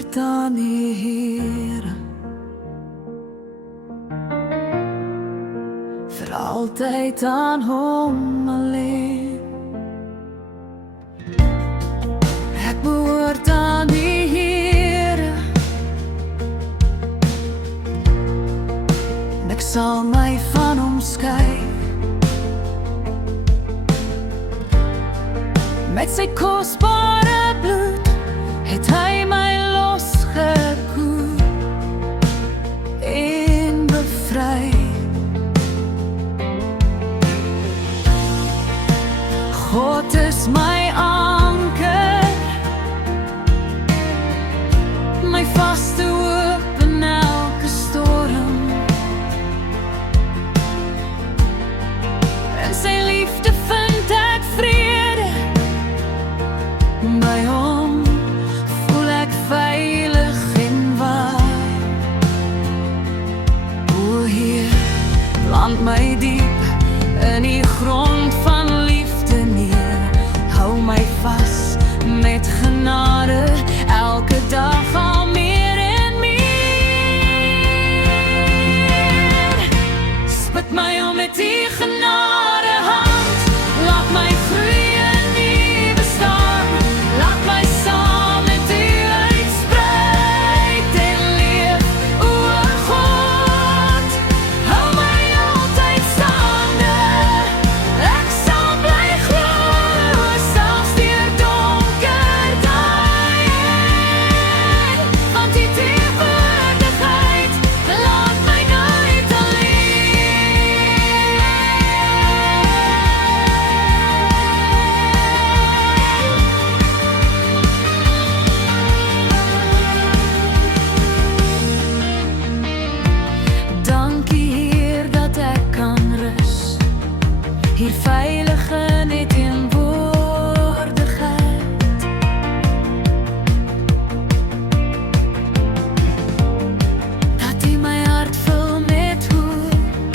behoort aan die Here, vir altyd aan hom alleen. Ek behoort aan die Here, en ek sal my van hom skei. Met sy kosbare bloed het hy my losgekoop en bevry. God is my anker, my vaste hoop in elke storm, en sy liefde vind ek vrede. By hom voel ek veilig en warm. O Heer, plant my diep in die grond van liefde neer. Hou my vas met genade, elke dag al meer en meer. Spit my om met die genade hand, laat my groei. Hier veilig in die teenwoordigheid, dat hy my hart vul met hoop,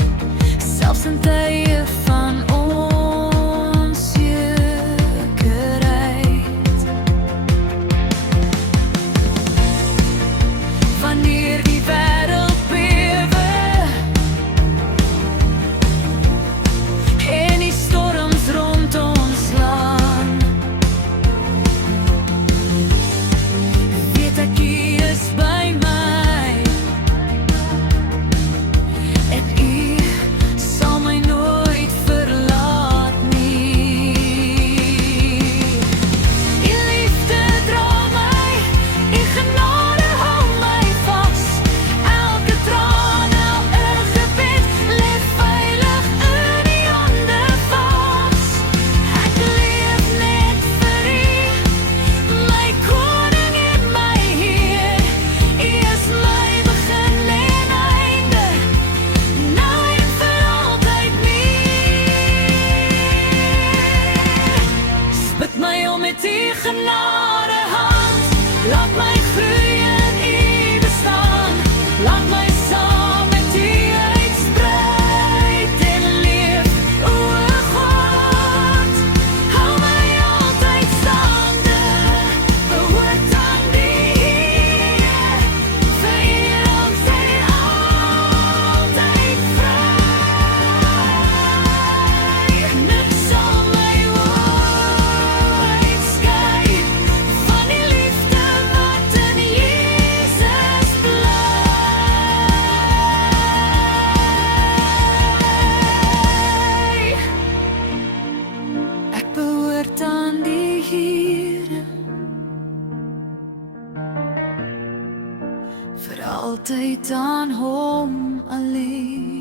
selfs in tye van onsekerheid. Wanneer die wêreld bewe met die genade hand, laat my groei in u bestaan, laat my saam met u uitspreid en leef. O God, hou my altyd staande, behoort aan die Here, vir ons en altyd vry. Niks sal my aan die Here, vir altyd aan hom alleen.